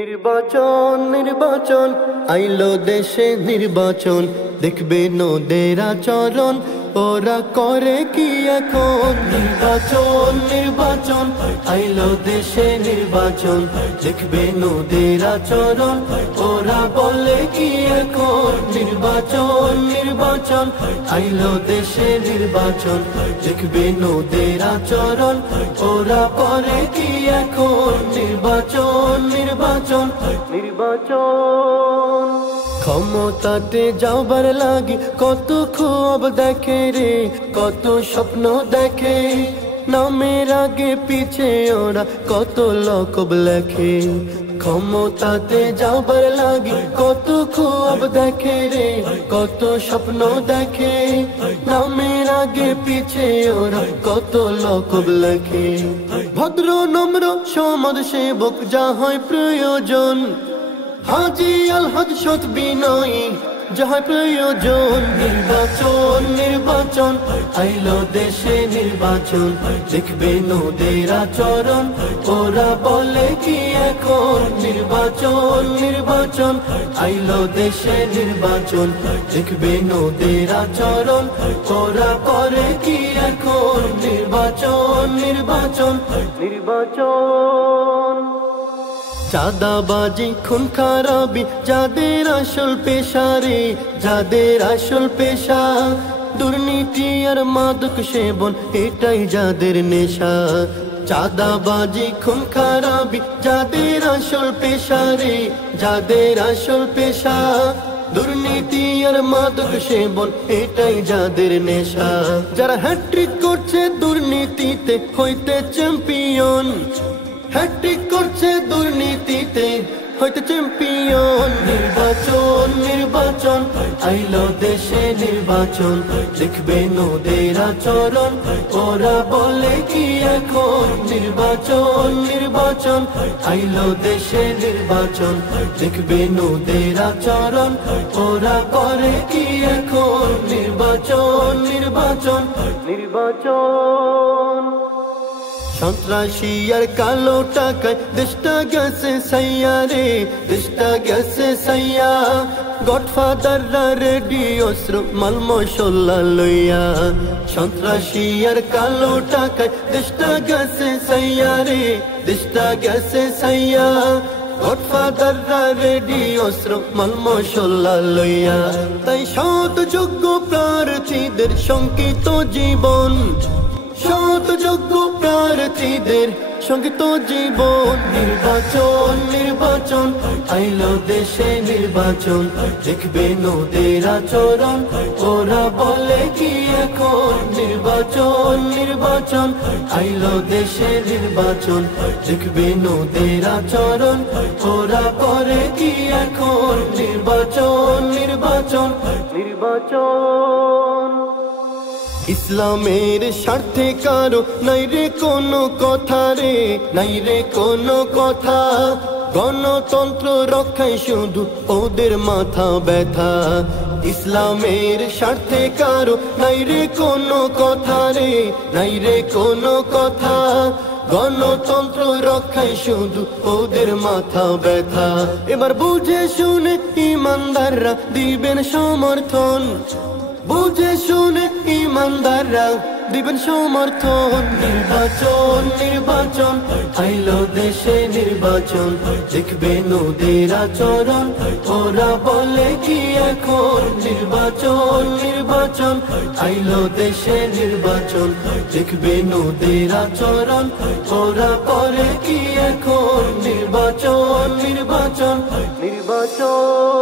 নির্বাচন নির্বাচন আইলো দেশে নির্বাচন, দেখবে নোদের আচরণ, ওরা করে কি এখন। নির্বাচন নির্বাচন আইলো দেশে নির্বাচন, দেখবে নোদের আচরণ, ওরা বলে কি এখন। নির্বাচন নির্বাচন আইলো দেশে নির্বাচন, দেখবে নোদের আচরণ, ওরা করে কি এখন। নির্বাচন নির্বাচন নির্বাচন ক্ষমতাতে যাবার লাগি কত খুব দেখে রে, কত স্বপ্ন দেখে, নামের আগে পিছে ওরা কত লকব লেখে। ক্ষমতাতে যাবার লাগি কত খুব দেখে রে, কত স্বপ্ন দেখে, নামের আগে পিছে ওরা কত লকব লেখে। ভদ্র নম্র সমাজ সেবক যা হয় প্রয়োজন, হাজি আলহাজ সৎ বিনয়ী যাহা প্রয়োজন। নির্বাচন নির্বাচন আইলো দেশে নির্বাচন, দেখবে নোদের আচরণ, ওরা বলে কি এখন। নির্বাচন নির্বাচন আইলো দেশে নির্বাচন, দেখবে নোদের আচরণ, ওরা করে কি এখন। নির্বাচন নির্বাচন নির্বাচন চাঁদাবাজি খুন খারাপি যাদের আসল পেশা রে, যাদের আসল পেশা, দুর্নীতি আর মাদক সেবন এটাই যাদের নেশা। চাঁদাবাজি খুন খারাপি যাদের আসল পেশা রে, যাদের আসল পেশা, দুর্নীতি আর মাদক সেবন এটাই যাদের নেশা। যারা হ্যাট্রিক করছে দুর্নীতিতে হইতে চ্যাম্পিয়ন, হ্যাট্রিক করছে দুর্নীতিতে হইতে চ্যাম্পিয়ন। নির্বাচন নির্বাচন আইলো দেশে নির্বাচন, দেখবে নোদের আচরণ, ওরা বলে কি এখন। নির্বাচন নির্বাচন আইলো দেশে নির্বাচন, দেখবে নোদের আচরণ, ওরা করে কি এখন। নির্বাচন নির্বাচন নির্বাচন সন্ত্রাসী আর কালো টাকায় দেশটা গেছে সাইয়া রে, দেশটা গেছে সাইয়া। গডফাদাররা রেডি অস্ত্র মাল মশলা লইয়া, সন্ত্রাসী আর কালো টাকায় দেশটা গেছে সাইয়া রে, দেশটা গেছে সাইয়া। গডফাদাররা রেডি অস্ত্র মাল মশলা লইয়া, তাই সৎ যোগ্য প্রার্থীদের শঙ্কিত জীবন, সৎ যোগ্য প্রার্থীদের শঙ্কিত জীবন। নির্বাচন নির্বাচন আইলো দেশে নির্বাচন, দেখবে নোদের আচরণ, ওরা বলে কি এখন। নির্বাচন নির্বাচন আইলো দেশে নির্বাচন, দেখবে নোদের আচরণ, ওরা করে কি এখন। নির্বাচন নির্বাচন নির্বাচন ইসলামের স্বার্থে কারো নাই রে কোনো কথা রে, নাই রে কোনো কথা। গণতন্ত্র রক্ষায় শুধু ওদের মাথা ব্যথা। ইসলামের স্বার্থে কারো নাই রে কোনো কথা রে, নাই রে কোনো কথা। গণতন্ত্র রক্ষায় শুধু ওদের মাথা ব্যথা। এবার বুঝে শুনে ইমানদাররা দিবেন সমর্থন, বুঝে শুনে ইমানদাররা দিবেন সমর্থন। নির্বাচন নির্বাচন আইলো দেশে নির্বাচন, দেখবে নোদের আচরণ, ওরা বলে কি এখন। নির্বাচন নির্বাচন আইলো দেশে নির্বাচন, দেখবে নোদের আচরণ, ওরা করে কি এখন। নির্বাচন নির্বাচন নির্বাচন